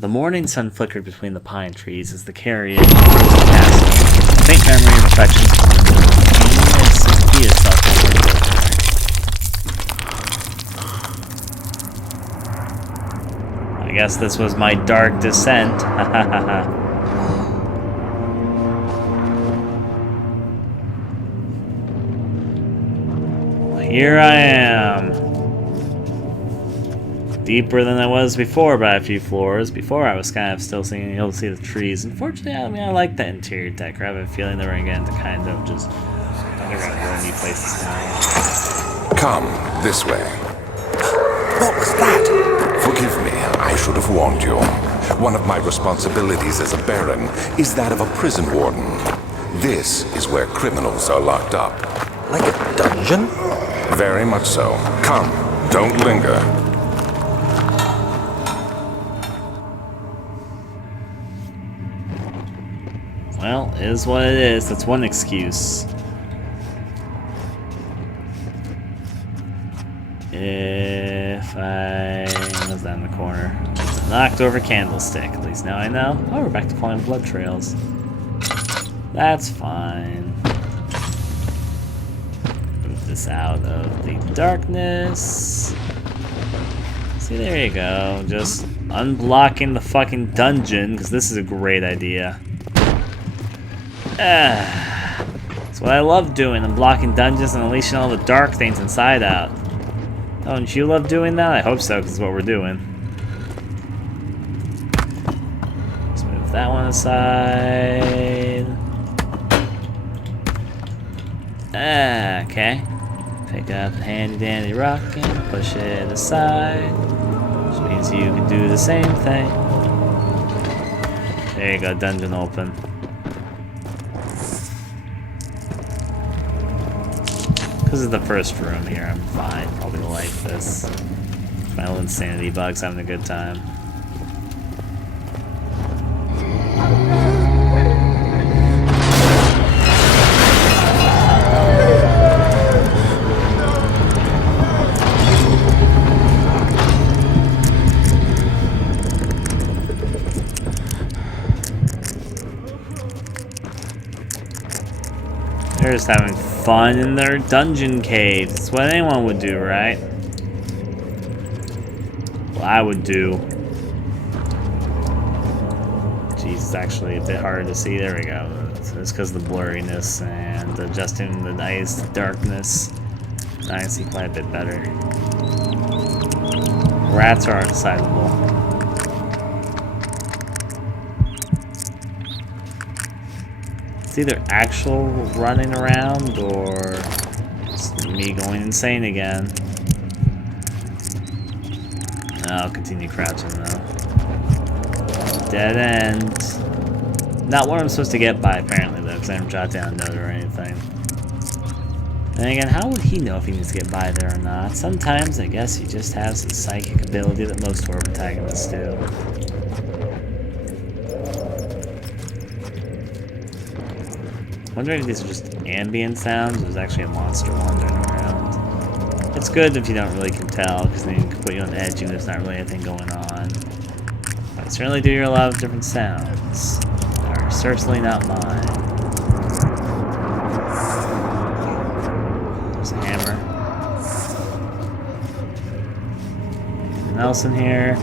The morning sun flickered between the pine trees as the carriage approached the castle. A faint memory of affections and sympathy itself over the I guess this was my dark descent. Here I am. Deeper than I was before by a few floors. Before I was kind of still able to see the trees. Unfortunately, I like the interior deck. I have a feeling that we're going to get into kind of just underground roomy places now. Come, this way. What was that? Forgive me, I should have warned you. One of my responsibilities as a baron is that of a prison warden. This is where criminals are locked up. Like a dungeon? Very much so. Come, don't linger. Well, it is what it is. That's one excuse. If I was down the corner. It's a knocked over candlestick. At least now I know. Oh, we're back to following blood trails. That's fine. Move this out of the darkness. See, there you go. Just unblocking the fucking dungeon, because this is a great idea. That's what I love doing. I'm blocking dungeons and unleashing all the dark things inside out. Don't you love doing that? I hope so, because it's what we're doing. Let's move that one aside. Okay. Pick up the handy dandy rock and push it aside. Which means you can do the same thing. There you go, dungeon open. This is the first room here, I'm fine. Probably like this. My little insanity bug's having a good time. They're just having fun in their dungeon caves. It's what anyone would do, right? Well, I would do. Jeez, it's actually a bit harder to see. There we go. It's because of the blurriness and adjusting the nice darkness. Now I can see quite a bit better. Rats are undecidable. It's either actual running around or just me going insane again. I'll continue crouching though. Dead end. Not what I'm supposed to get by apparently though, because I didn't jot down a note or anything. And again, how would he know if he needs to get by there or not? Sometimes I guess he just has the psychic ability that most horror protagonists do. I'm wondering if these are just ambient sounds or there's actually a monster wandering around. It's good if you don't really can tell, because then it can put you on edge and there's not really anything going on. But I certainly do hear a lot of different sounds. They are certainly not mine. There's a hammer. Anything else in here?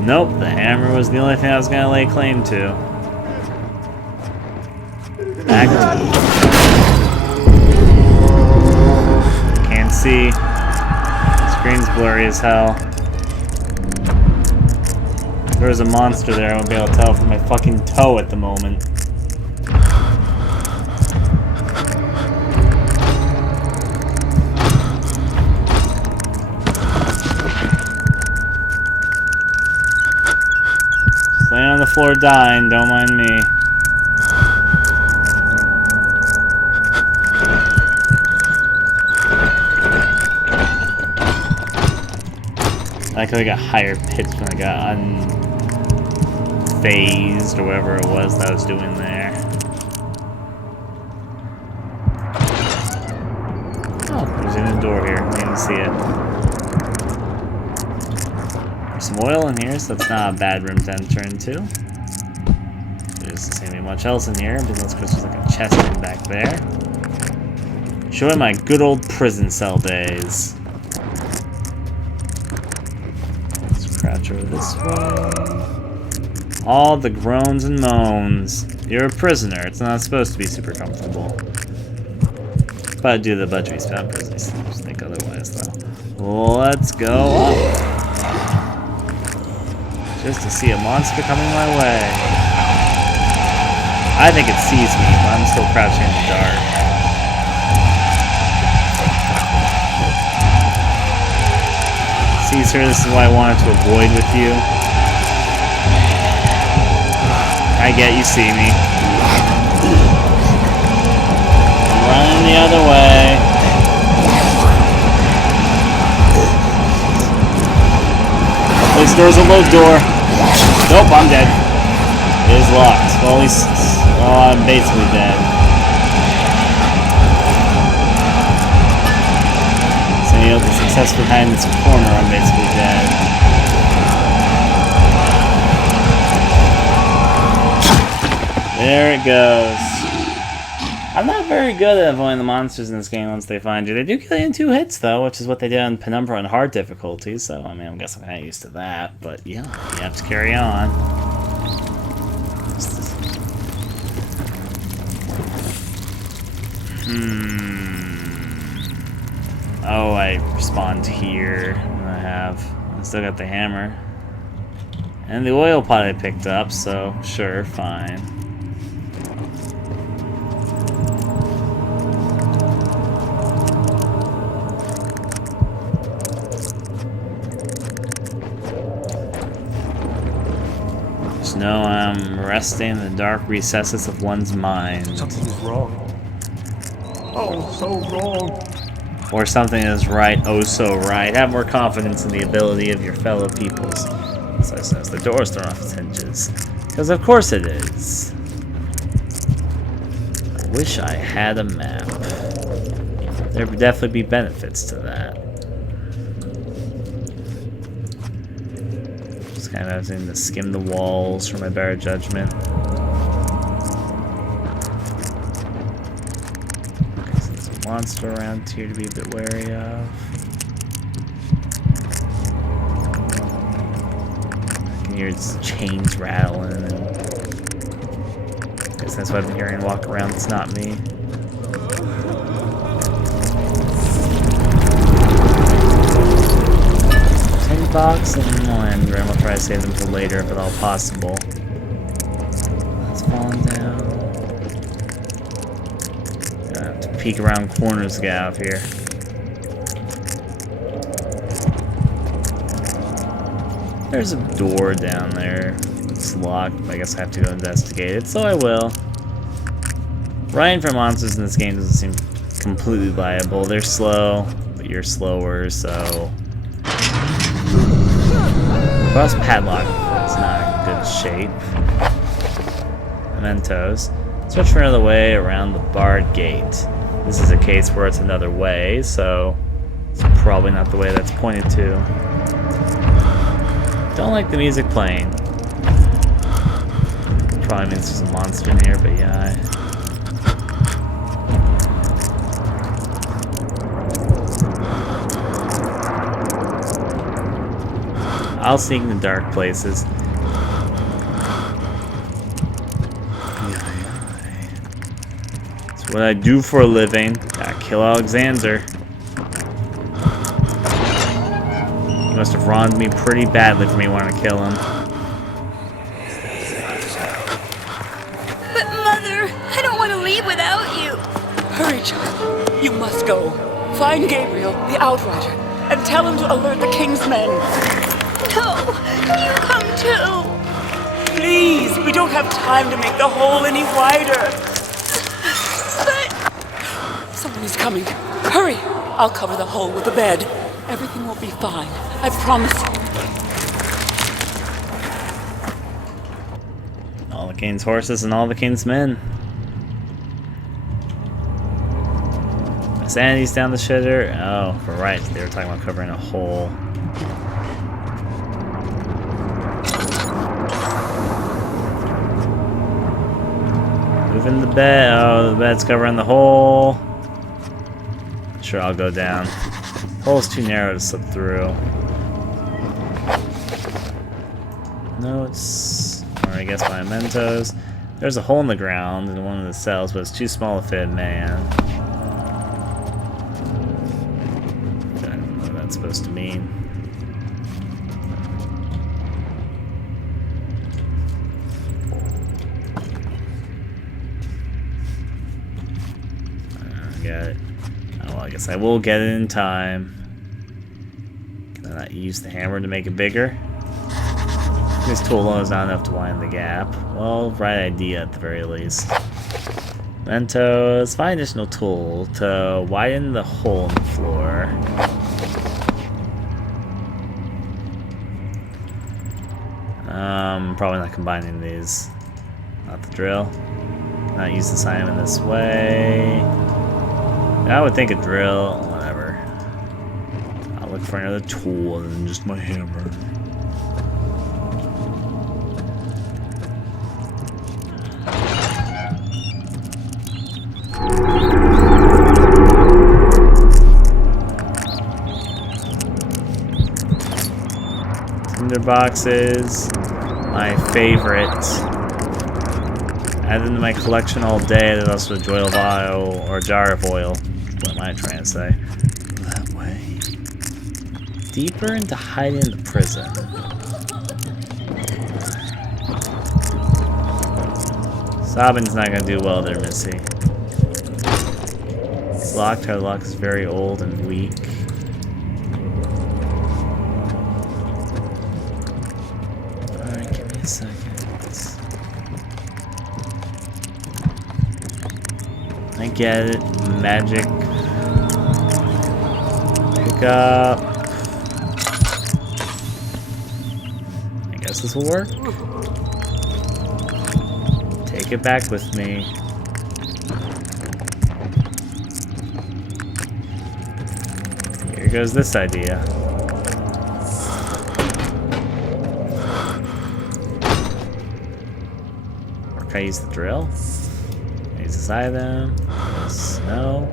Nope, the hammer was the only thing I was going to lay claim to. Can't see. Screen's blurry as hell. If there was a monster there, I wouldn't be able to tell from my fucking toe at the moment. Just laying on the floor dying, don't mind me. I could have got higher pitch when I got unfazed or whatever it was that I was doing there. Oh, there's an door here. I didn't even see it. There's some some oil in here, so it's not a bad room to enter into. There doesn't seem to be much else in here, but let's go there's like a chest in back there. Showing my good old prison cell days. Let's crouch over this way. All the groans and moans. You're a prisoner. It's not supposed to be super comfortable. But due to the budget we spent on prison, I just think otherwise, though. Let's go up. Just to see a monster coming my way. I think it sees me, but I'm still crouching in the dark. See, sir, this is what I wanted to avoid with you. I get you see me. I'm running the other way. This door's a load door. Nope, I'm dead. It is locked. Well, at least, I'm basically dead. So, you know, the success behind this corner, I'm basically dead. There it goes. I'm not very good at avoiding the monsters in this game once they find you. They do kill you in 2 hits, though, which is what they did on Penumbra and hard difficulty, so, I mean, I guess I'm kind of used to that, but, yeah, you have to carry on. Oh, I respawned here. I still got the hammer. And the oil pot I picked up, so, sure, fine. No, I'm resting in the dark recesses of one's mind. Something is wrong. Oh, so wrong. Or something is right, oh so right. Have more confidence in the ability of your fellow peoples. So says the door's thrown off its hinges. Because of course it is. I wish I had a map. There would definitely be benefits to that. Kind of having to skim the walls for my better judgment. Okay, so there's a monster around here to be a bit wary of. I can hear its chains rattling. I guess that's what I've been hearing walk around. It's not me. Box and one. I'm gonna try to save them for later if at all possible. It's falling down. Gonna have to peek around corners to get out of here. There's a door down there. It's locked, but I guess I have to go investigate it, so I will. Running from monsters in this game doesn't seem completely viable. They're slow, but you're slower, so... Cross padlock, it's not in good shape. Mementos. Search for another way around the barred gate. This is a case where it's another way, so it's probably not the way that's pointed to. Don't like the music playing. Probably means there's a monster in here, but yeah. I'll sneak in the dark places. It's what I do for a living. Gotta kill Alexander. He must have wronged me pretty badly for me wanting to kill him. But Mother, I don't want to leave without you. Hurry, child. You must go. Find Gabriel, the Outrider, and tell him to alert the King's men. No, you come too. Please, we don't have time to make the hole any wider. But... Someone is coming. Hurry! I'll cover the hole with the bed. Everything will be fine. I promise you. All the king's horses and all the king's men. My sanity's down the shitter. Oh, right. They were talking about covering a hole. Even the bed. Oh, the bed's covering the hole. Sure, I'll go down. The hole's too narrow to slip through. Notes. Or I guess my mementos. There's a hole in the ground in one of the cells, but it's too small to fit a man. I don't know what that's supposed to mean. Get it. Oh, well, I guess I will get it in time. Can I not use the hammer to make it bigger? This tool alone is not enough to widen the gap. Well, right idea at the very least. Mentos, find additional tool to widen the hole in the floor. Probably not combining these. Not the drill. Not use the Simon this way. I would think a drill, whatever. I'll look for another tool other than just my hammer. Tinder boxes, my favorite. Add them to my collection all day. There's also a jar of oil, or a jar of oil. What am I trying to say? That way. Deeper into hiding in the prison. Sobbing's not gonna do well there, Missy. It's locked. Her lock is very old and weak. Alright, give me a second. I get it. Magic. Pick up. I guess this will work. Take it back with me. Here goes this idea. Or can I use the drill? Use the side of them. No.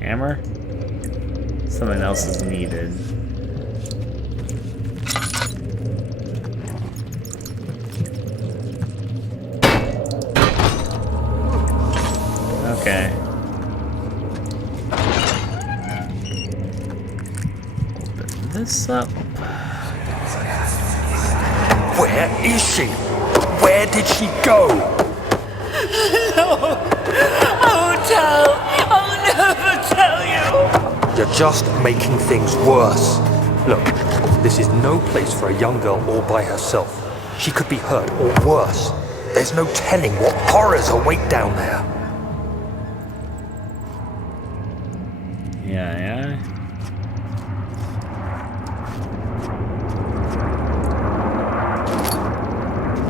Hammer. Something else is needed. Okay. Open this up. Where is she? Where did she go? No! I won't tell! I'll never tell you! You're just making things worse. Look, this is no place for a young girl all by herself. She could be hurt, or worse. There's no telling what horrors await down there. Yeah.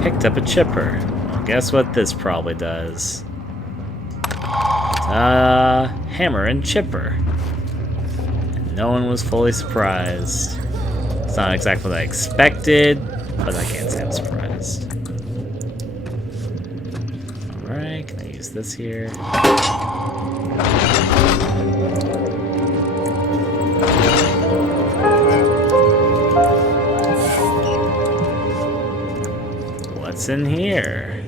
Picked up a chipper. Well, guess what this probably does? Hammer and chipper. And no one was fully surprised. It's not exactly what I expected, but I can't say I'm surprised. Alright, can I use this here? What's in here?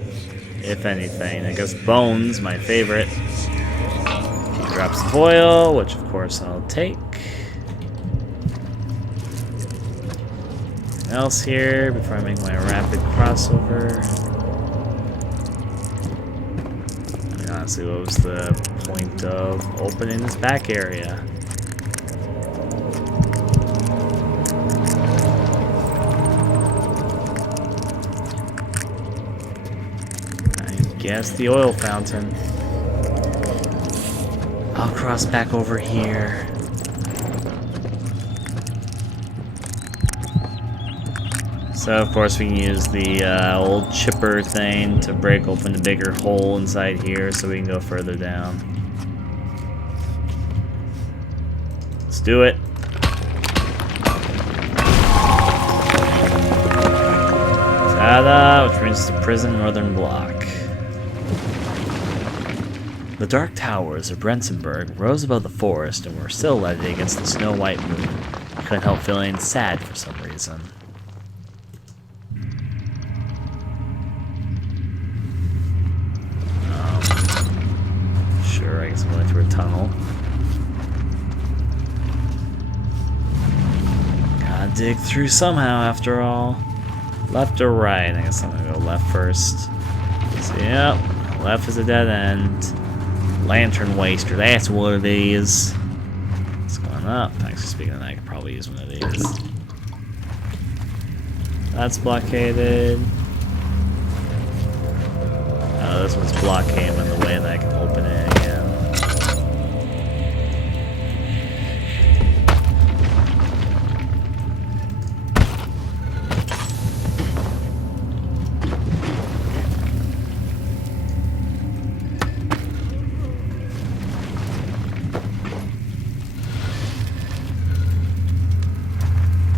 If anything, I guess bones, my favorite. A few drops of oil, which of course I'll take. Anything else here before I make my rapid crossover? I mean, honestly, what was the point of opening this back area? Guess the oil fountain. I'll cross back over here. So of course we can use the old chipper thing to break open the bigger hole inside here so we can go further down. Let's do it. Ta-da! Which brings us to prison northern block. The dark towers of Brennenburg rose above the forest and were silhouetted against the snow-white moon. I couldn't help feeling sad for some reason. Sure, I guess I'm going through a tunnel. Gotta dig through somehow, after all. Left or right? I guess I'm gonna go left first. So, yep, left is a dead end. Lantern waster, that's what it is. It's going up. Actually, speaking of that, I could probably use one of these. That's blockaded. Oh, this one's blockaded in the way that I can open it again.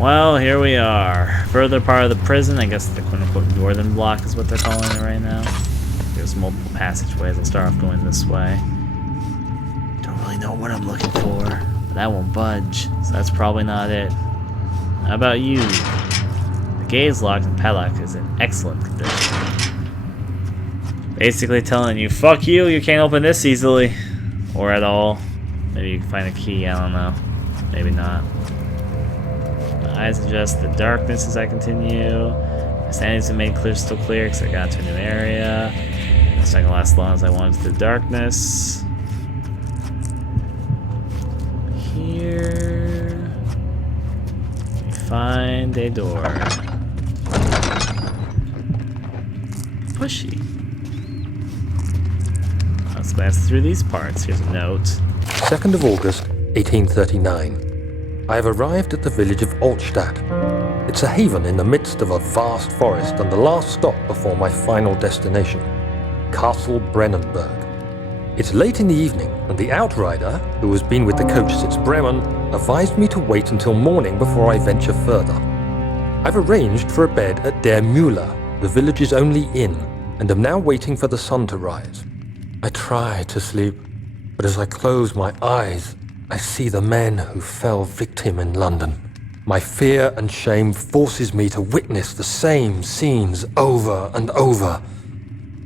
Well, here we are. Further part of the prison. I guess the quote-unquote northern block is what they're calling it right now. There's multiple passageways. I'll start off going this way. Don't really know what I'm looking for, but that won't budge, so that's probably not it. How about you? The gate is locked and padlock is in excellent condition. Basically telling you, fuck you, you can't open this easily. Or at all. Maybe you can find a key, I don't know. Maybe not. My eyes adjust the darkness as I continue. My sandy's been made crystal clear because I got to a new area. It's not gonna last as long as I wanted through the darkness. Here we find a door. Pushy. Let's pass through these parts. Here's a note. 2nd of August, 1839. I have arrived at the village of Altstadt. It's a haven in the midst of a vast forest and the last stop before my final destination, Castle Brennenburg. It's late in the evening, and the outrider, who has been with the coach since Bremen, advised me to wait until morning before I venture further. I've arranged for a bed at Der Müller, the village's only inn, and am now waiting for the sun to rise. I try to sleep, but as I close my eyes, I see the men who fell victim in London. My fear and shame forces me to witness the same scenes over and over.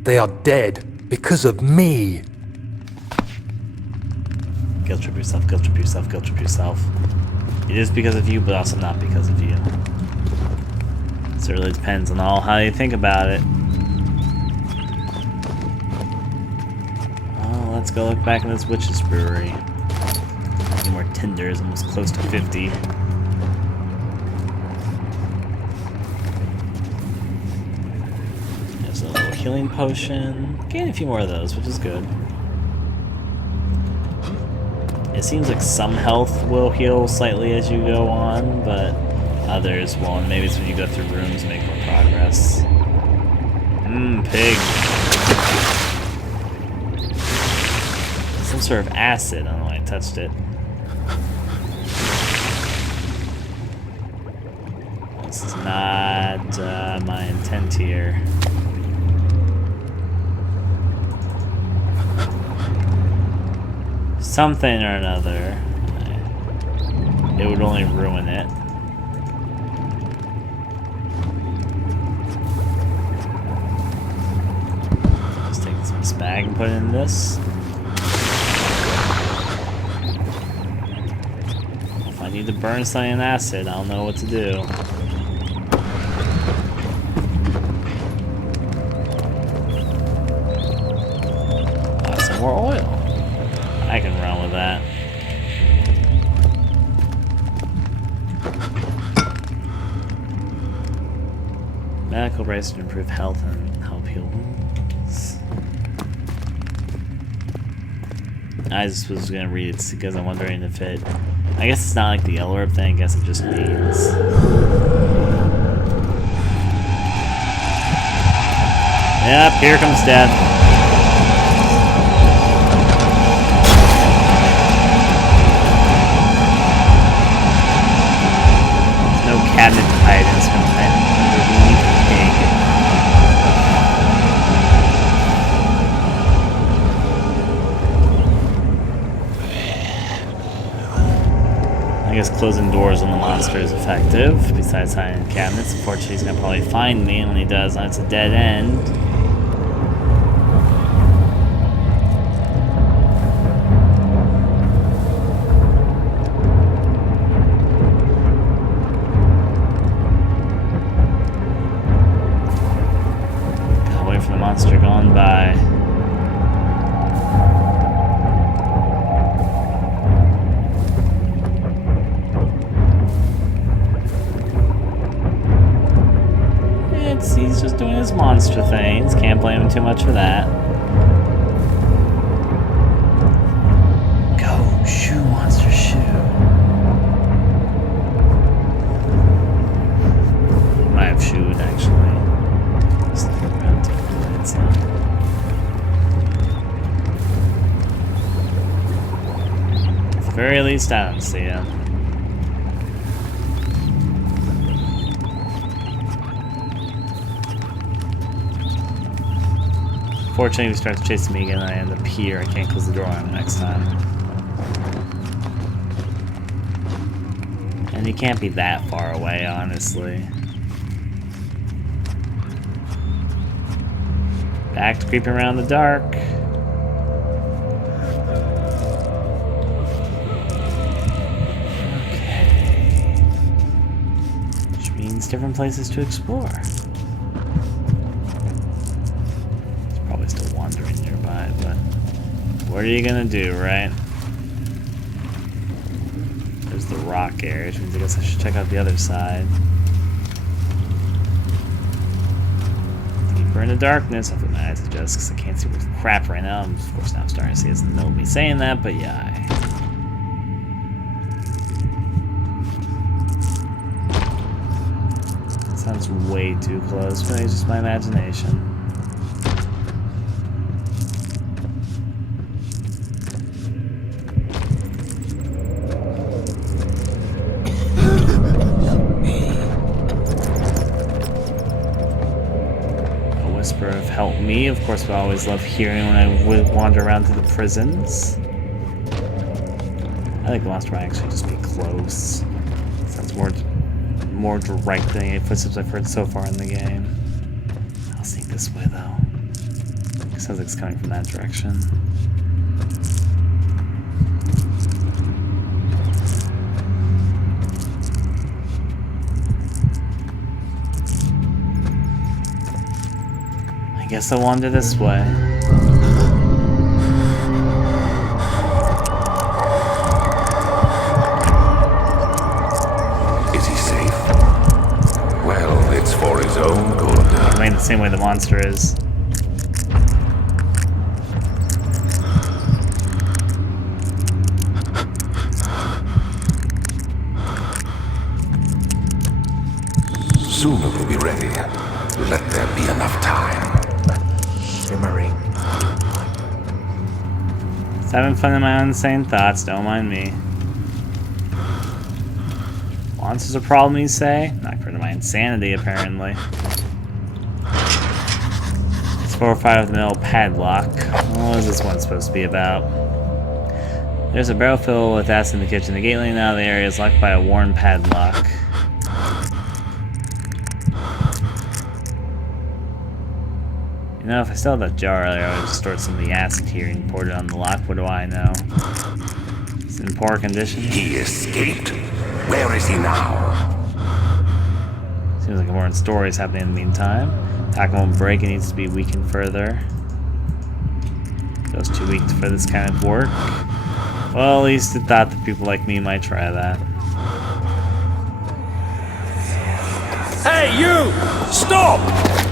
They are dead because of me. Guilt trip yourself, guilt trip yourself, guilt trip yourself. It is because of you, but also not because of you. So it really depends on how you think about it. Oh, let's go look back in this witch's brewery. Need more tinders, almost close to 50. There's a little healing potion. Gain a few more of those, which is good. It seems like some health will heal slightly as you go on, but others won't. Maybe it's when you go through rooms and make more progress. Pig. Some sort of acid. I don't know why I touched it. This is not my intent here. Something or another. It would only ruin it. Let's take this bag and put it in this. If I need to burn something in acid, I don't know what to do. Some more oil. I can run with that. Medical race to improve health and help heal wounds. I just was gonna read it because I'm wondering if it... I guess it's not like the yellow herb thing, I guess it just means... Yep, here comes death. Cabinet items from underneath the pig. guess closing doors on the monster is effective, besides hiding in cabinets. Unfortunately, he's gonna probably find me, and when he does, it's a dead end. Gotta wait for the monster going by. He's just doing his monster things. Can't blame him too much for that. Go, shoo, monster, shoo. He might have shooed, actually. Just look around, take the lights on. At the very least, I don't see him. Fortunately, if he starts chasing me again, I end up here. I can't close the door on him next time. And he can't be that far away, honestly. Back to creeping around the dark. Okay. Which means different places to explore. What are you gonna do, right? There's the rock area, which means I guess I should check out the other side. Deeper into darkness. I'll put my eyes adjust because I can't see worth crap right now. Of course, now I'm starting to see it's no me saying that, but yeah. Sounds way too close, but it's just my imagination. Of help me. Of course, I always love hearing when I wander around through the prisons. I think the monster might actually just be close. Sounds more direct than any footsteps I've heard so far in the game. I'll sneak this way though. It sounds like it's coming from that direction. I guess I'll wander this way. Is he safe? Well, it's for his own good. I mean, the same way the monster is. Soon it will be ready. Let there be enough time. Shimmering. Just having fun in my own insane thoughts, don't mind me. Monsters a problem, you say? Not according to my insanity, apparently. It's 4 or 5 of the middle padlock. What is this one supposed to be about? There's a barrel filled with acid in the kitchen. The gate leading out of the area is locked by a worn padlock. You know, if I still had that jar earlier, I would have stored some of the acid here and poured it on the lock. What do I know? It's in poor condition. He escaped? Where is he now? Seems like more stories happening in the meantime. Tackle won't break, it needs to be weakened further. Feels too weak for this kind of work. Well, at least it thought that people like me might try that. Hey, you! Stop!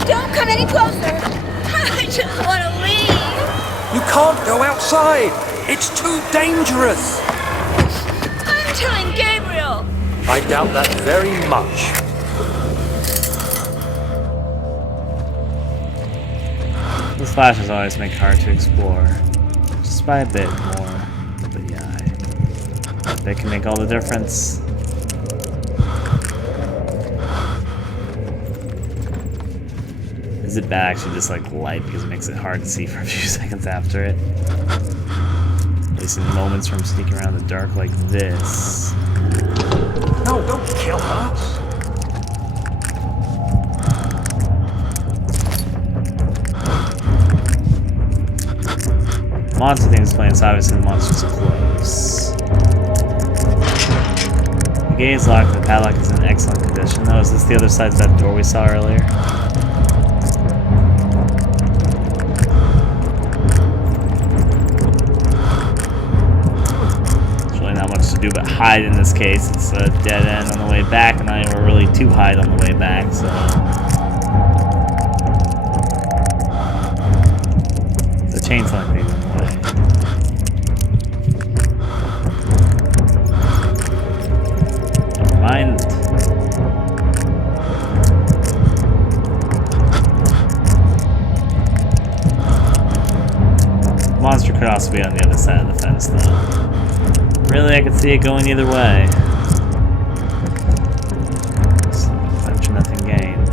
Don't come any closer. I just want to leave. You can't go outside! It's too dangerous! I'm telling Gabriel. I doubt that very much. Those flashes always make it hard to explore. Just by a bit more. But yeah, they can make all the difference. Is it bad actually just like light because it makes it hard to see for a few seconds after it? At least in moments from sneaking around in the dark like this. No, don't kill her. Monster thing is playing, so obviously the monster's close. The gate is locked, the padlock is in excellent condition. Oh, is this the other side of that door we saw earlier? There's really not much to do but hide in this case. It's a dead end on the way back, and not even really to hide on the way back, so... The chain's not going to be mind. Monster could also be on the other side of the fence, though. Really, I could see it going either way. So, much nothing gained.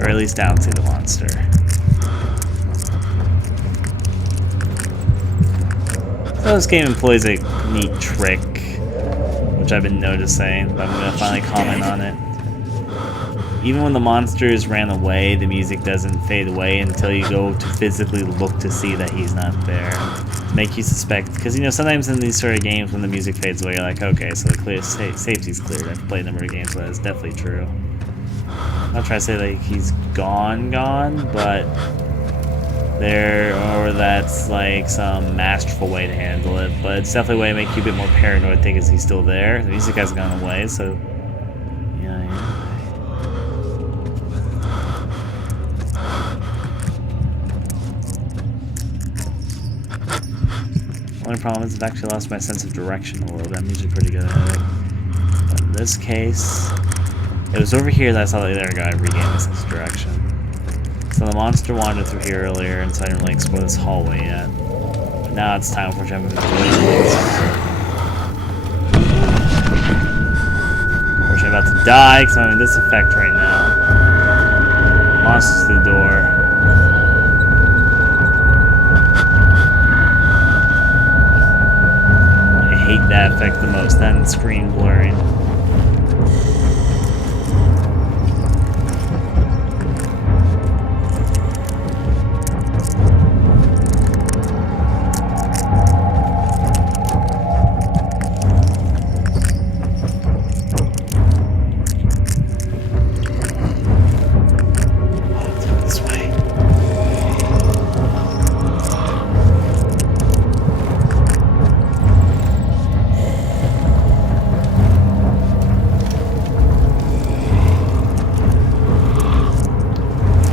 Or at least down to the monster. So this game employs a neat trick, which I've been noticing, but I'm going to finally comment on it. Even when the monsters ran away, the music doesn't fade away until you go to physically look to see that he's not there. To make you suspect, because you know, sometimes in these sort of games when the music fades away, you're like, okay, so the safety's cleared. I've played a number of games where that's definitely true. I'm not trying to say like he's gone, but or that's like some masterful way to handle it, but it's definitely a way to make you a bit more paranoid. Think is he still there? The music hasn't gone away, so yeah. The only problem is I've actually lost my sense of direction a little bit. I'm usually pretty good at it, but in this case, it was over here that I saw that there guy regain my sense of direction. So the monster wandered through here earlier, and so I didn't really explore this hallway yet. But now it's time for jumping into the Unfortunately, I'm about to die because I'm in this effect right now. Monster's through the door. I hate that effect the most, that and screen blurring.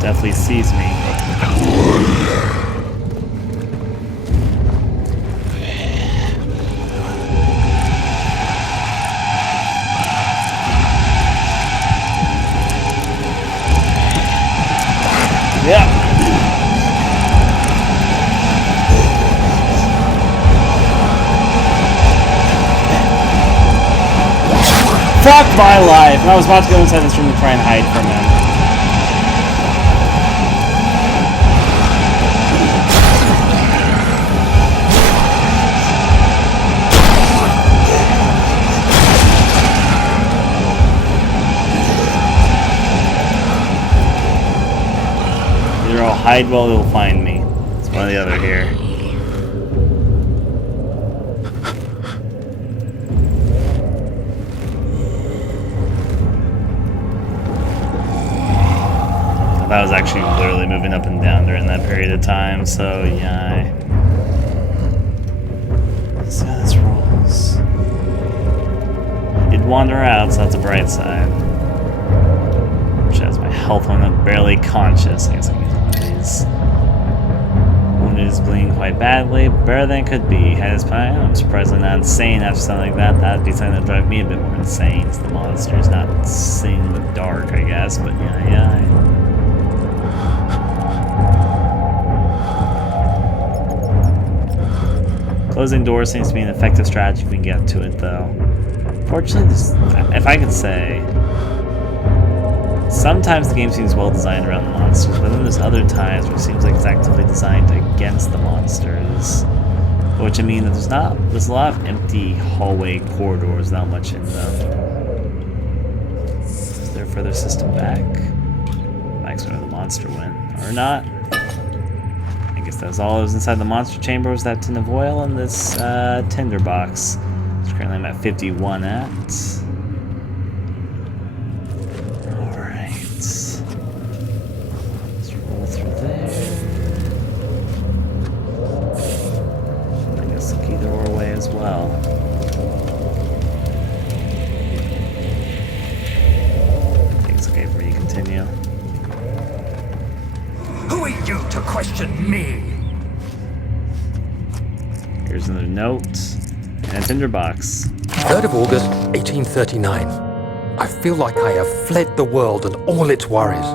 Definitely sees me. Yeah. Fuck my life! I was about to go inside this room and try and hide from him. Either I'll hide while he'll find me. It's one or the other here. That was actually literally moving up and down during that period of time, so yeah. Let's see how this rolls. Did wander out, so that's a bright side. Which has my health on it, barely conscious. I guess I can use one of these. Wounded is bleeding quite badly, better than it could be. Head is fine. I'm surprisingly not insane after something like that. That'd be something that'd drive me a bit more insane. It's the monster's not insane in the dark, I guess, but yeah. Closing doors seems to be an effective strategy if we can get to it, though. Fortunately, if I could say, Sometimes the game seems well designed around the monsters, but then there's other times where it seems like it's actively designed against the monsters. Which I mean, there's a lot of empty hallway corridors, not much in them. Is there a further system back? Back's where the monster went, or not? I guess that's all that was inside the monster chamber was that tin of oil and this tinder box. Which currently I'm at 51 at. As well. I think it's okay for me to continue. Who are you to question me? Here's another note and a tinderbox. 3rd of August, 1839. I feel like I have fled the world and all its worries.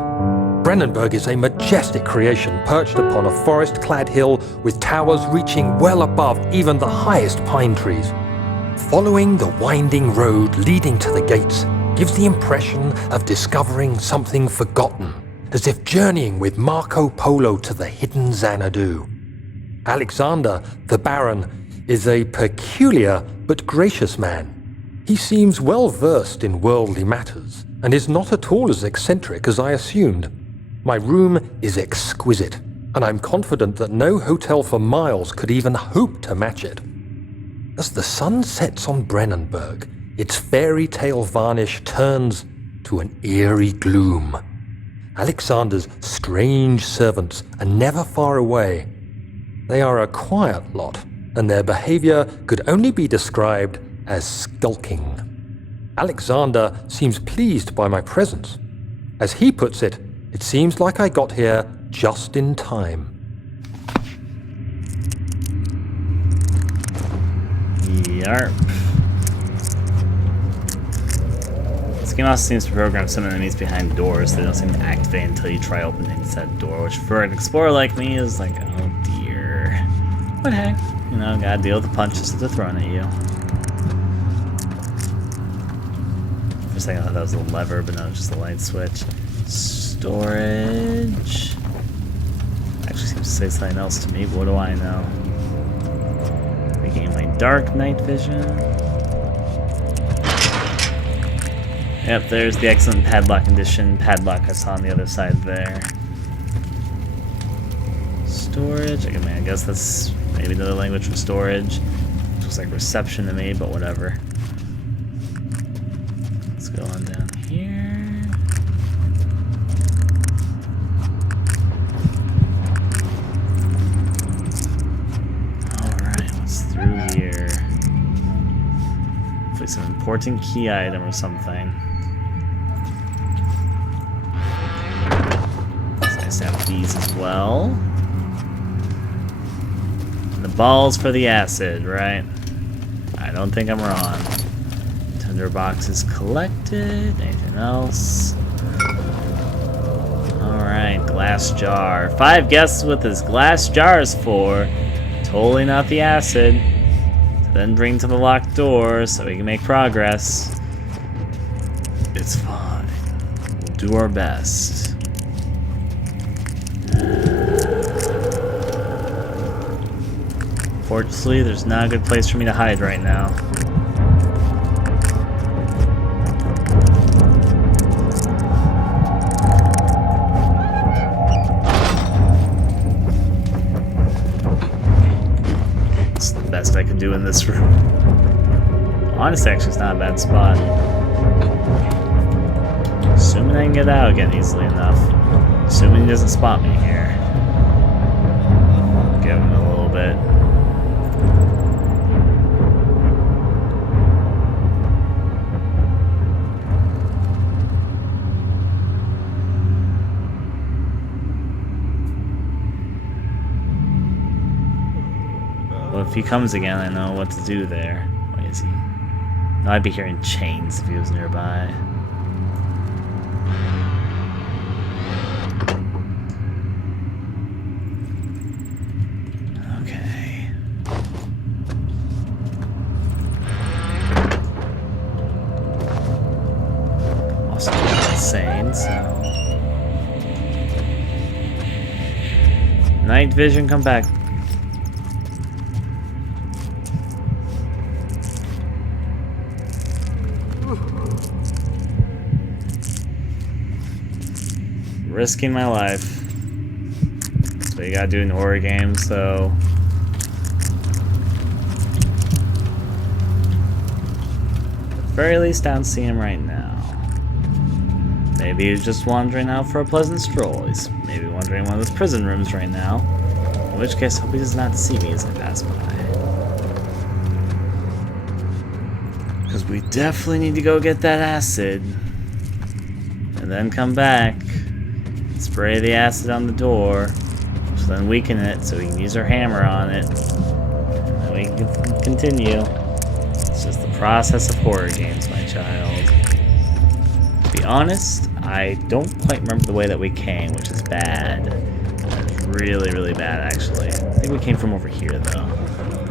Brennenburg is a majestic creation perched upon a forest-clad hill with towers reaching well above even the highest pine trees. Following the winding road leading to the gates gives the impression of discovering something forgotten, as if journeying with Marco Polo to the hidden Xanadu. Alexander, the Baron, is a peculiar but gracious man. He seems well versed in worldly matters and is not at all as eccentric as I assumed. My room is exquisite, and I'm confident that no hotel for miles could even hope to match it. As the sun sets on Brennenburg, its fairy tale varnish turns to an eerie gloom. Alexander's strange servants are never far away. They are a quiet lot, and their behavior could only be described as skulking. Alexander seems pleased by my presence. As he puts it, it seems like I got here just in time. Yarp. This game also seems to program some enemies behind doors, so they don't seem to activate until you try opening said door, which for an explorer like me is like, oh dear. But hey, you know, gotta deal with the punches that they're throwing at you. For a second I thought that was a lever, but no, it's just a light switch. Storage. Actually seems to say something else to me, but what do I know? Regain my dark night vision. Yep, there's the excellent padlock condition padlock I saw on the other side there. Storage. I guess that's maybe another language for storage. Looks like reception to me, but whatever. Let's go on down here. Through here. Hopefully some important key item or something. It's nice to have these as well. And the balls for the acid, right? I don't think I'm wrong. Tinderbox is collected. Anything else? Alright, glass jar. 5 guesses what this glass jar is for. Totally not the acid. To then bring to the locked door so we can make progress. It's fine. We'll do our best. Fortunately, there's not a good place for me to hide right now. I can do in this room. Honestly, actually, it's not a bad spot. Assuming I can get out again easily enough. Assuming he doesn't spot me here. Give him a little bit. Well, if he comes again, I know what to do there. Where is he? No, I'd be hearing chains if he was nearby. Okay. Awesome. insane, so... Night vision, come back. Risking my life. That's what you gotta do in horror games, so... At the very least, I don't see him right now. Maybe he's just wandering out for a pleasant stroll. He's maybe wandering in one of those prison rooms right now. In which case, I hope he does not see me as I pass by. Because we definitely need to go get that acid. And then come back. Spray the acid on the door. So then weaken it so we can use our hammer on it. And then we can continue. It's just the process of horror games, my child. To be honest, I don't quite remember the way that we came, which is bad. That's really, really bad, actually. I think we came from over here, though.